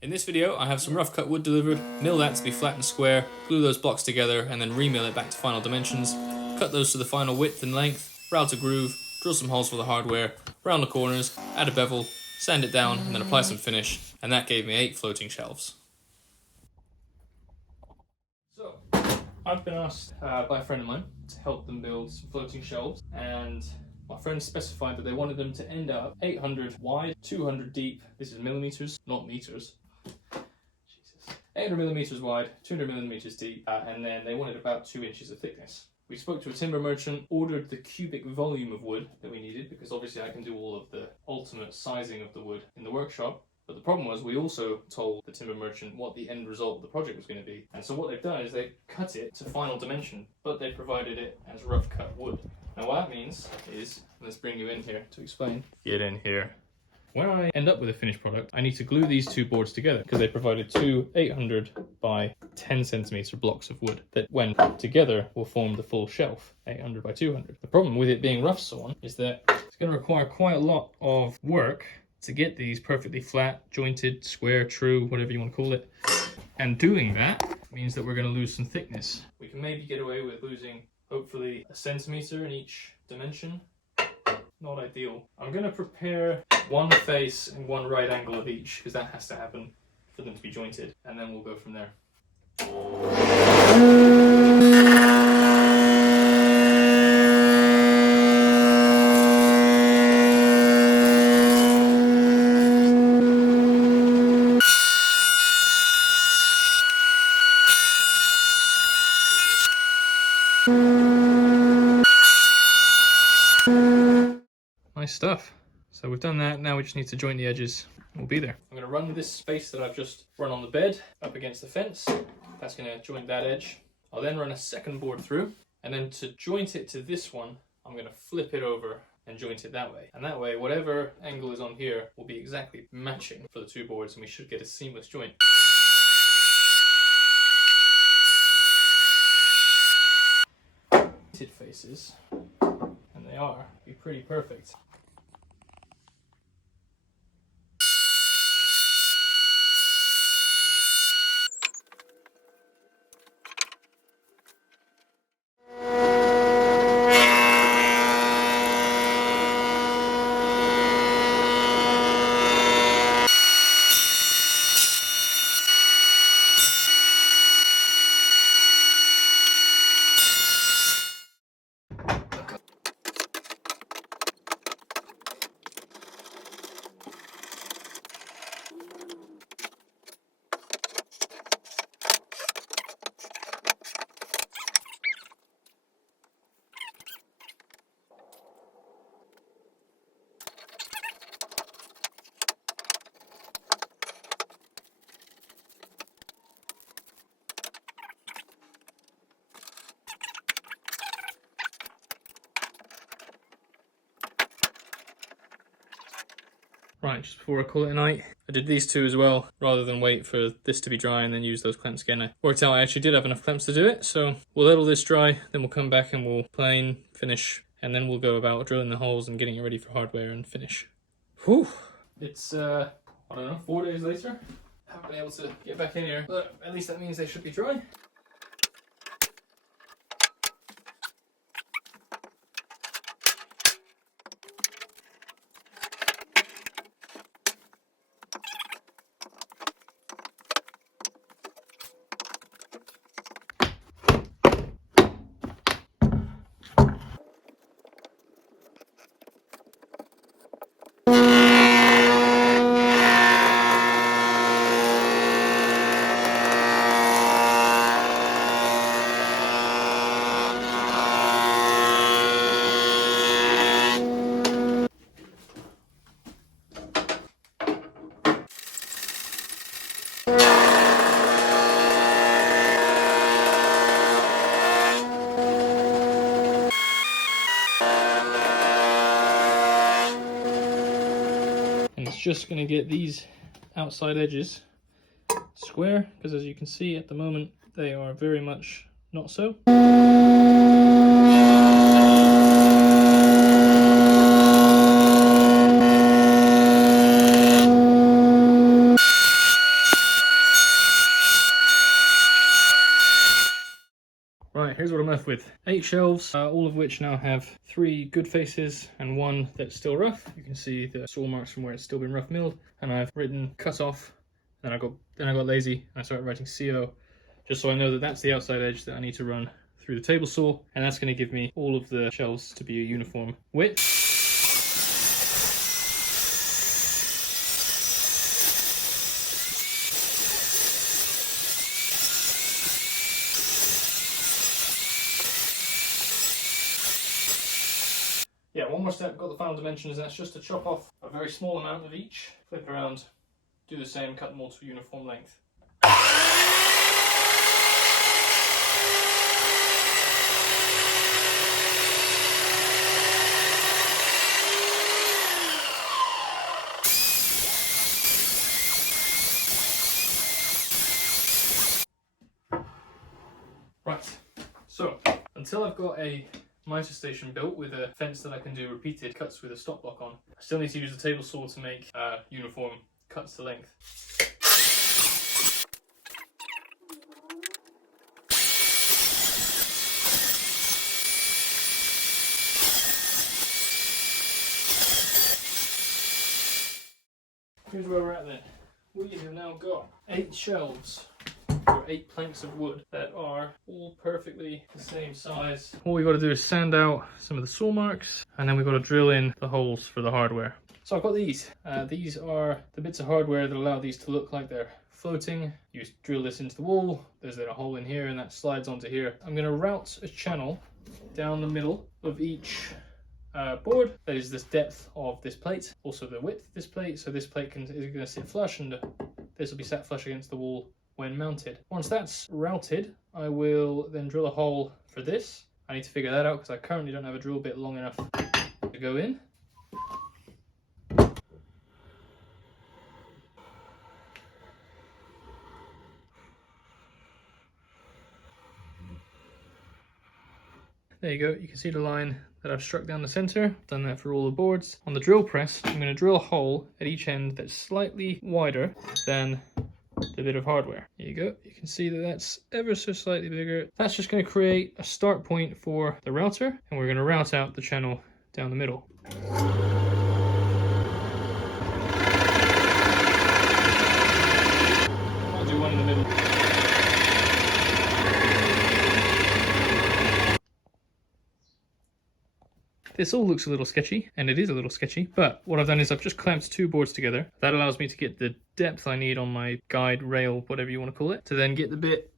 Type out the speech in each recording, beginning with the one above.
In this video, I have some rough cut wood delivered, mill that to be flat and square, glue those blocks together, and then remill it back to final dimensions, cut those to the final width and length, route a groove, drill some holes for the hardware, round the corners, add a bevel, sand it down, and then apply some finish, and that gave me 8 floating shelves. So, I've been asked by a friend of mine to help them build some floating shelves, and my friend specified that they wanted them to end up 800 wide, 200 deep. This is millimeters, not meters. Jesus. 800 millimeters wide, 200 millimeters deep, and then they wanted about 2 inches of thickness. We spoke to a timber merchant, ordered the cubic volume of wood that we needed, because obviously I can do all of the ultimate sizing of the wood in the workshop. But the problem was we also told the timber merchant what the end result of the project was going to be. And so what they've done is they've cut it to final dimension, but they provided it as rough cut wood. Now what that means is, let's bring you in here to explain. Get in here. When I end up with a finished product, I need to glue these two boards together because they provided two 800 by 10 centimeter blocks of wood that when put together will form the full shelf, 800 by 200. The problem with it being rough sawn is that it's going to require quite a lot of work to get these perfectly flat, jointed, square, true, whatever you want to call it. And doing that means that we're going to lose some thickness. We can maybe get away with losing hopefully a centimeter in each dimension. Not ideal. I'm going to prepare one face and one right angle of each because that has to happen for them to be jointed, and then we'll go from there. Nice stuff. So we've done that, now we just need to join the edges. We'll be there. I'm going to run this space that I've just run on the bed up against the fence. That's going to join that edge. I'll then run a second board through, and then to joint it to this one, I'm going to flip it over and joint it that way. And that way, whatever angle is on here will be exactly matching for the two boards, and we should get a seamless joint. Faces, and they are, be pretty perfect. Right, just before I call it a night, I did these two as well, rather than wait for this to be dry and then use those clamps again. I worked out I actually did have enough clamps to do it, so we'll let all this dry, then we'll come back and we'll plane, finish, and then we'll go about drilling the holes and getting it ready for hardware and finish. Whew! It's, I don't know, 4 days later. I haven't been able to get back in here, but at least that means they should be dry. Just going to get these outside edges square, because as you can see at the moment they are very much not so. here's what I'm left with. 8 shelves, all of which now have 3 good faces and 1 that's still rough. You can see the saw marks from where it's still been rough milled. And I've written cut off, then I got lazy and I started writing CO, just so I know that that's the outside edge that I need to run through the table saw, and that's going to give me all of the shelves to be a uniform width. Yeah, one more step, got the final dimensions, and that's just to chop off a very small amount of each, flip it around, do the same, cut them all to uniform length. Right, so until I've got a miter station built with a fence that I can do repeated cuts with a stop block on, I still need to use the table saw to make uniform cuts to length. Here's where we're at then. We have now got 8 shelves, or 8 planks of wood that are all perfectly the same size. All we've got to do is sand out some of the saw marks, and then we've got to drill in the holes for the hardware. So I've got these. These are the bits of hardware that allow these to look like they're floating. You drill this into the wall, there's then a hole in here, and that slides onto here. I'm going to route a channel down the middle of each board that is this depth of this plate, also the width of this plate, so this plate is going to sit flush and this will be sat flush against the wall when mounted. Once that's routed, I will then drill a hole for this. I need to figure that out because I currently don't have a drill bit long enough to go in. There you go, you can see the line that I've struck down the center. Done that for all the boards. On the drill press, I'm going to drill a hole at each end that's slightly wider than the bit of hardware. There you go, you can see that that's ever so slightly bigger. That's just going to create a start point for the router, and we're going to route out the channel down the middle. I'll do one in the middle. This all looks a little sketchy, and it is a little sketchy, but what I've done is I've just clamped 2 boards together. That allows me to get the depth I need on my guide, rail, whatever you want to call it, to then get the bit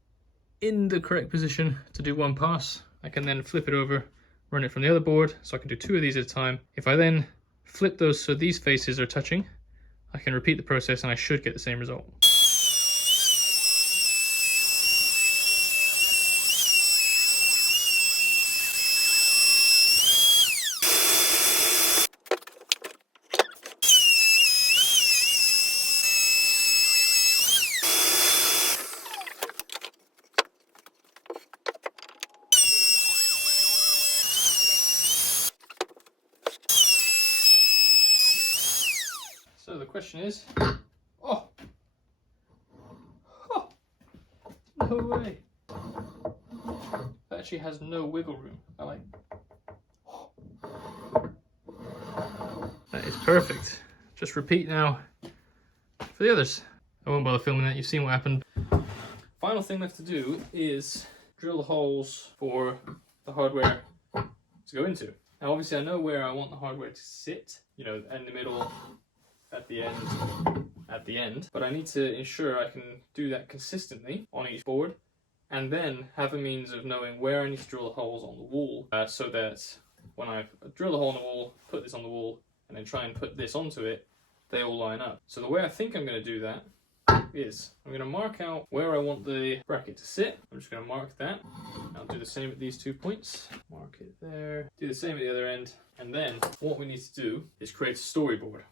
in the correct position to do 1 pass. I can then flip it over, run it from the other board, so I can do 2 of these at a time. If I then flip those so these faces are touching, I can repeat the process and I should get the same result. So the question is, oh, no way. That actually has no wiggle room. I like, that is perfect. Just repeat now for the others. I won't bother filming that, you've seen what happened. Final thing left to do is drill the holes for the hardware to go into. Now obviously I know where I want the hardware to sit, you know, in the middle, at the end, but I need to ensure I can do that consistently on each board, and then have a means of knowing where I need to drill the holes on the wall, so that when I drill a hole in the wall, put this on the wall, and then try and put this onto it, they all line up. So the way I think I'm going to do that is I'm going to mark out where I want the bracket to sit. I'm just going to mark that. I'll do the same at these 2 points. Mark it there. Do the same at the other end. And then what we need to do is create a storyboard.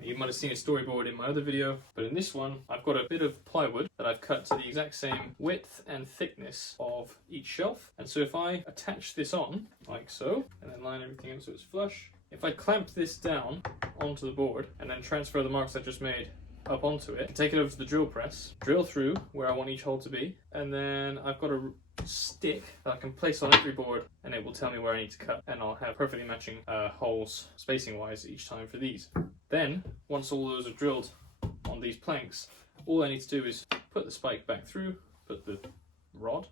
You might have seen a storyboard in my other video, but in this one I've got a bit of plywood that I've cut to the exact same width and thickness of each shelf. And so if I attach this on, like so, and then line everything up so it's flush, if I clamp this down onto the board and then transfer the marks I just made up onto it, take it over to the drill press, drill through where I want each hole to be, and then I've got a stick that I can place on every board, and it will tell me where I need to cut, and I'll have perfectly matching holes spacing wise each time for these. Then once all those are drilled on these planks, all I need to do is put the spike back through, put the rod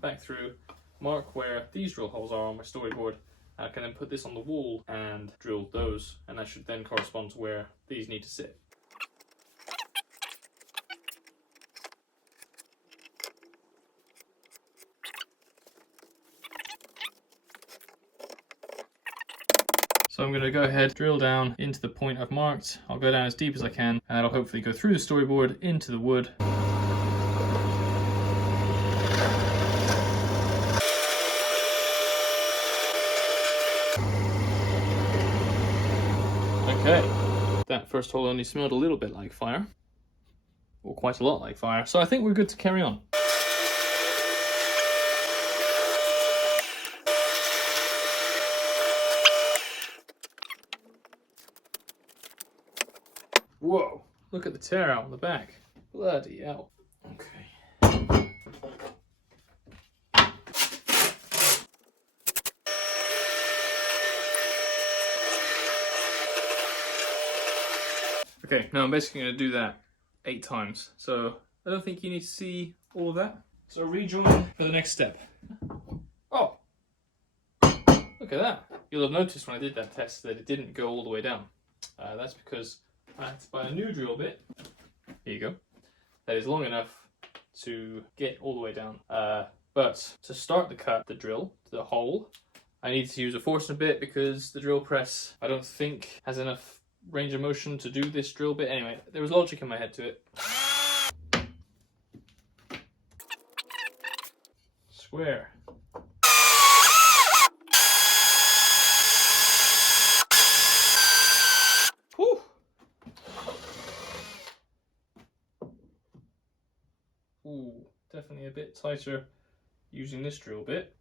back through, mark where these drill holes are on my storyboard. I can then put this on the wall and drill those, and that should then correspond to where these need to sit. So I'm going to go ahead, drill down into the point I've marked. I'll go down as deep as I can, and that'll hopefully go through the storyboard into the wood. Okay, that first hole only smelled a little bit like fire, or quite a lot like fire, so I think we're good to carry on. Whoa, look at the tear out on the back. Bloody hell. Okay. Okay, now I'm basically going to do that 8 times. So I don't think you need to see all of that. So rejoin for the next step. Oh, look at that. You'll have noticed when I did that test that it didn't go all the way down. That's because I had to buy a new drill bit. Here you go. That is long enough to get all the way down. But to start the cut, the drill, the hole, I need to use a Forstner bit because the drill press, I don't think, has enough range of motion to do this drill bit. Anyway, there was logic in my head to it. Square. Whew. Ooh, definitely a bit tighter using this drill bit.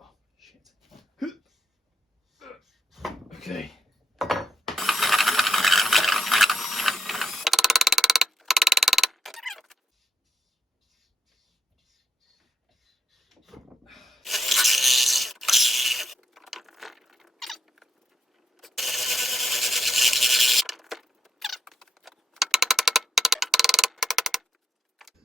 Oh, shit. Okay.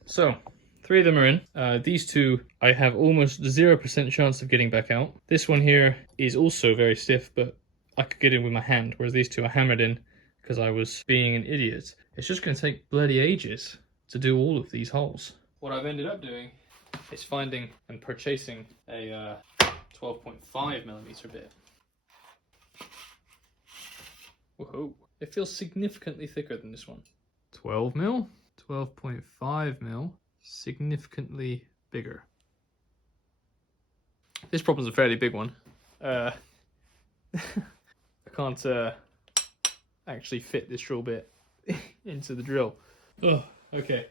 So, 3 of them are in. These 2, I have almost 0% chance of getting back out. This one here is also very stiff, but I could get in with my hand, whereas these 2 are hammered in because I was being an idiot. It's just going to take bloody ages to do all of these holes. What I've ended up doing is finding and purchasing a 12.5mm bit. Whoa, it feels significantly thicker than this one. 12mm? 12.5mm, significantly bigger. This problem's a fairly big one. I can't actually fit this drill bit into the drill. Oh, okay.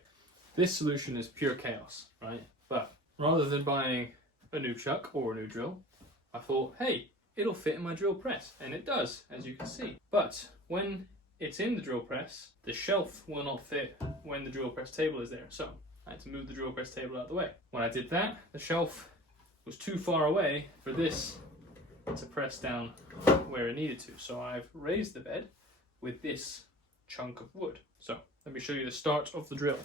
This solution is pure chaos, right? But rather than buying a new chuck or a new drill, I thought, hey, it'll fit in my drill press, and it does, as you can see. But when it's in the drill press, the shelf will not fit when the drill press table is there. So I had to move the drill press table out of the way. When I did that, the shelf was too far away for this to press down where it needed to. So I've raised the bed with this chunk of wood. So let me show you the start of the drill.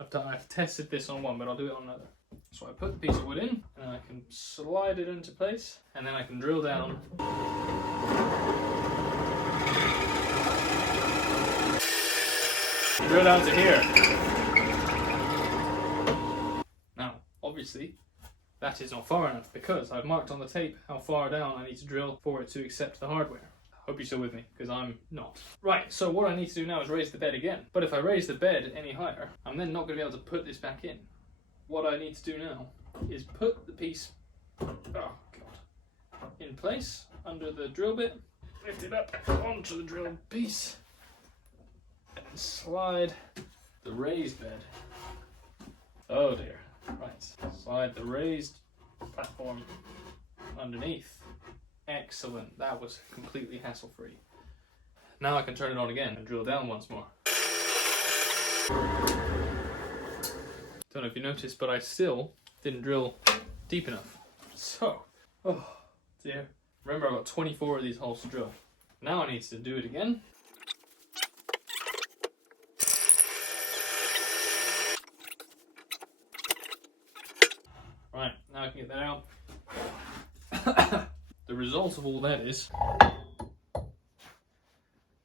I've tested this on one, but I'll do it on another. So I put the piece of wood in, and I can slide it into place, and then I can drill down. Drill down to here. Now, obviously, that is not far enough because I've marked on the tape how far down I need to drill for it to accept the hardware. Hope you're still with me, because I'm not. Right, so what I need to do now is raise the bed again. But if I raise the bed any higher, I'm then not going to be able to put this back in. What I need to do now is put the piece, oh god, in place under the drill bit, lift it up onto the drill piece, and slide the raised bed. Oh dear. Right, slide the raised platform underneath. Excellent, that was completely hassle-free. Now I can turn it on again and drill down once more. Don't know if you noticed, but I still didn't drill deep enough. So, oh dear. Remember, I've got 24 of these holes to drill. Now I need to do it again. Right, now I can get that out. The result of all that is,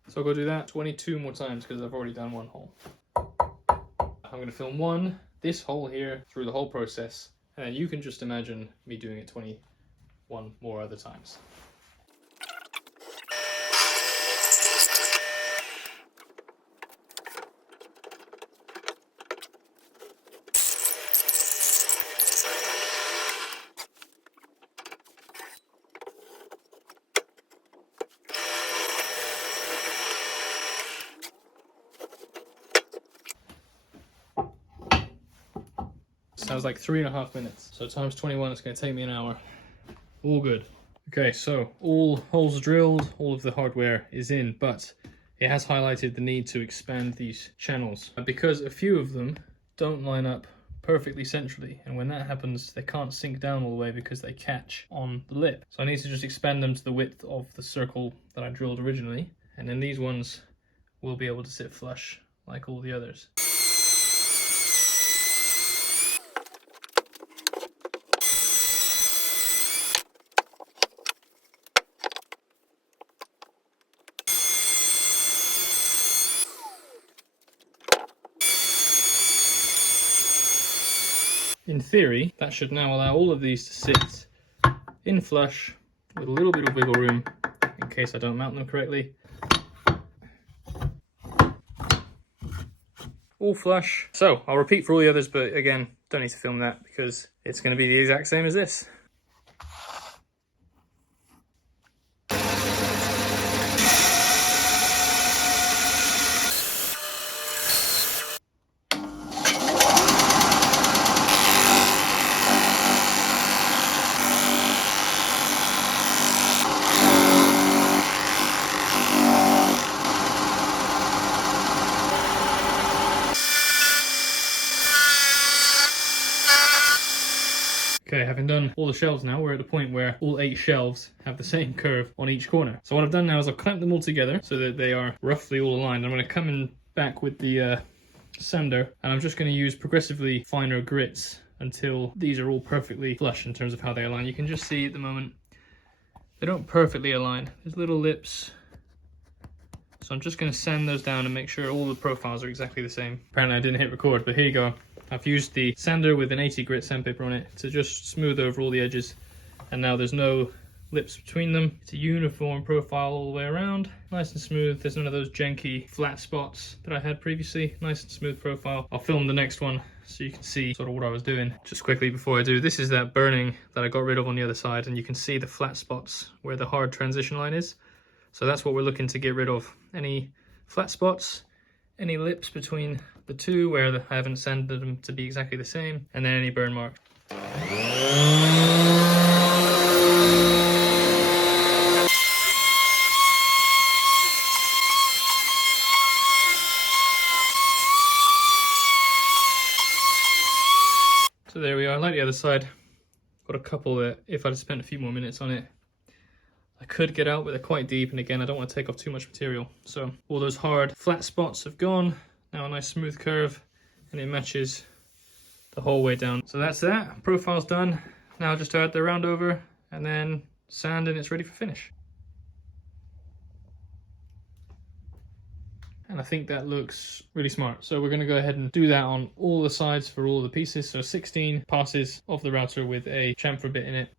so I'll go do that 22 more times because I've already done one hole. I'm going to film this hole here through the whole process, and you can just imagine me doing it 21 more other times. Sounds like 3.5 minutes. So times 21, it's going to take me an hour. All good. Okay, so all holes drilled, all of the hardware is in, but it has highlighted the need to expand these channels because a few of them don't line up perfectly centrally, and when that happens they can't sink down all the way because they catch on the lip. So I need to just expand them to the width of the circle that I drilled originally, and then these ones will be able to sit flush like all the others. In theory, that should now allow all of these to sit in flush with a little bit of wiggle room in case I don't mount them correctly. All flush. So I'll repeat for all the others, but again, don't need to film that because it's going to be the exact same as this. Okay, having done all the shelves now, we're at the point where all 8 shelves have the same curve on each corner. So what I've done now is I've clamped them all together so that they are roughly all aligned. I'm going to come in back with the sander, and I'm just going to use progressively finer grits until these are all perfectly flush in terms of how they align. You can just see at the moment they don't perfectly align. There's little lips. So I'm just going to sand those down and make sure all the profiles are exactly the same. Apparently I didn't hit record, but here you go. I've used the sander with an 80 grit sandpaper on it to just smooth over all the edges, and now there's no lips between them. It's a uniform profile all the way around, nice and smooth. There's none of those janky flat spots that I had previously. Nice and smooth profile. I'll film the next one so you can see sort of what I was doing. Just quickly before I do, this is that burning that I got rid of on the other side, and you can see the flat spots where the hard transition line is. So that's what we're looking to get rid of. Any flat spots, any lips between the two where I haven't sanded them to be exactly the same, and then any burn mark. So there we are, like the other side. Got a couple that if I'd spent a few more minutes on it, I could get out, but they're quite deep, and again I don't want to take off too much material. So all those hard flat spots have gone. Now a nice smooth curve, and it matches the whole way down. So that's that, profile's done. Now just to add the round over and then sand, and it's ready for finish. And I think that looks really smart. So we're going to go ahead and do that on all the sides for all the pieces. So 16 passes of the router with a chamfer bit in it.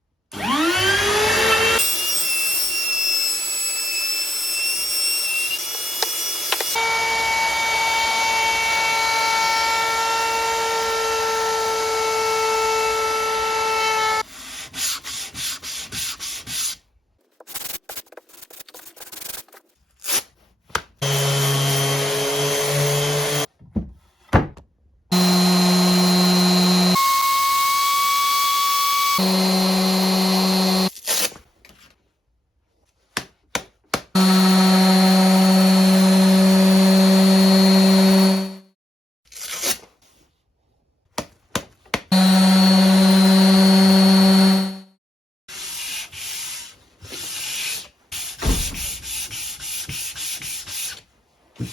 I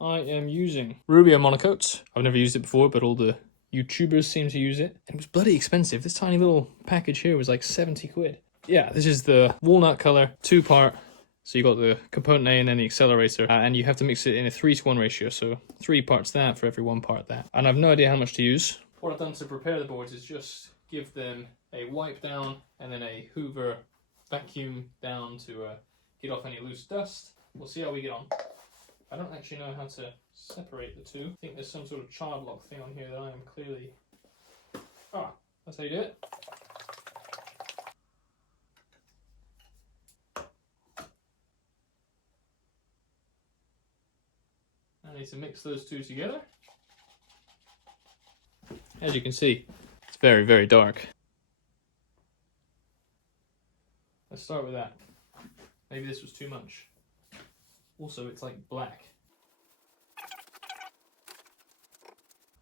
am using Rubio monocoat. I've never used it before, but all the YouTubers seem to use it. And it was bloody expensive. This tiny little package here was like 70 quid. Yeah, this is the walnut color, 2-part. So you got the component A and then the accelerator, and you have to mix it in a 3-to-1 ratio. So 3 parts that for every 1 part that. And I've no idea how much to use. What I've done to prepare the boards is just give them a wipe down and then a Hoover vacuum down to get off any loose dust. We'll see how we get on. I don't actually know how to separate the two. I think there's some sort of child lock thing on here that I am clearly... Ah, that's how you do it. I need to mix those two together. As you can see, it's very, very dark. Let's start with that. Maybe this was too much. Also, it's like black.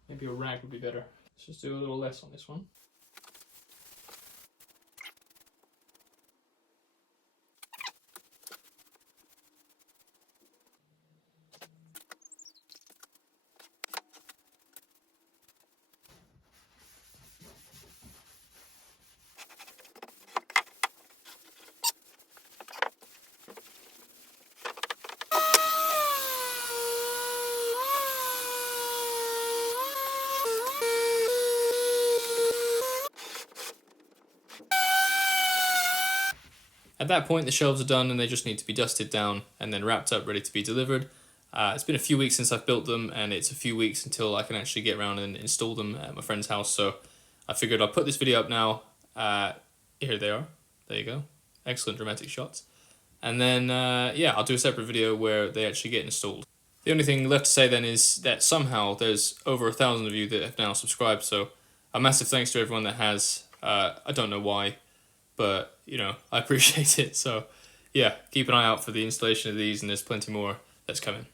Maybe a rag would be better. Let's just do a little less on this one. At that point, the shelves are done and they just need to be dusted down and then wrapped up, ready to be delivered. It's been a few weeks since I've built them, and it's a few weeks until I can actually get around and install them at my friend's house. So I figured I'll put this video up now. Here they are. There you go. Excellent dramatic shots. And then, yeah, I'll do a separate video where they actually get installed. The only thing left to say then is that somehow there's over 1,000 of you that have now subscribed. So a massive thanks to everyone that has. I don't know why, but, you know, I appreciate it. So, yeah, keep an eye out for the installation of these, and there's plenty more that's coming.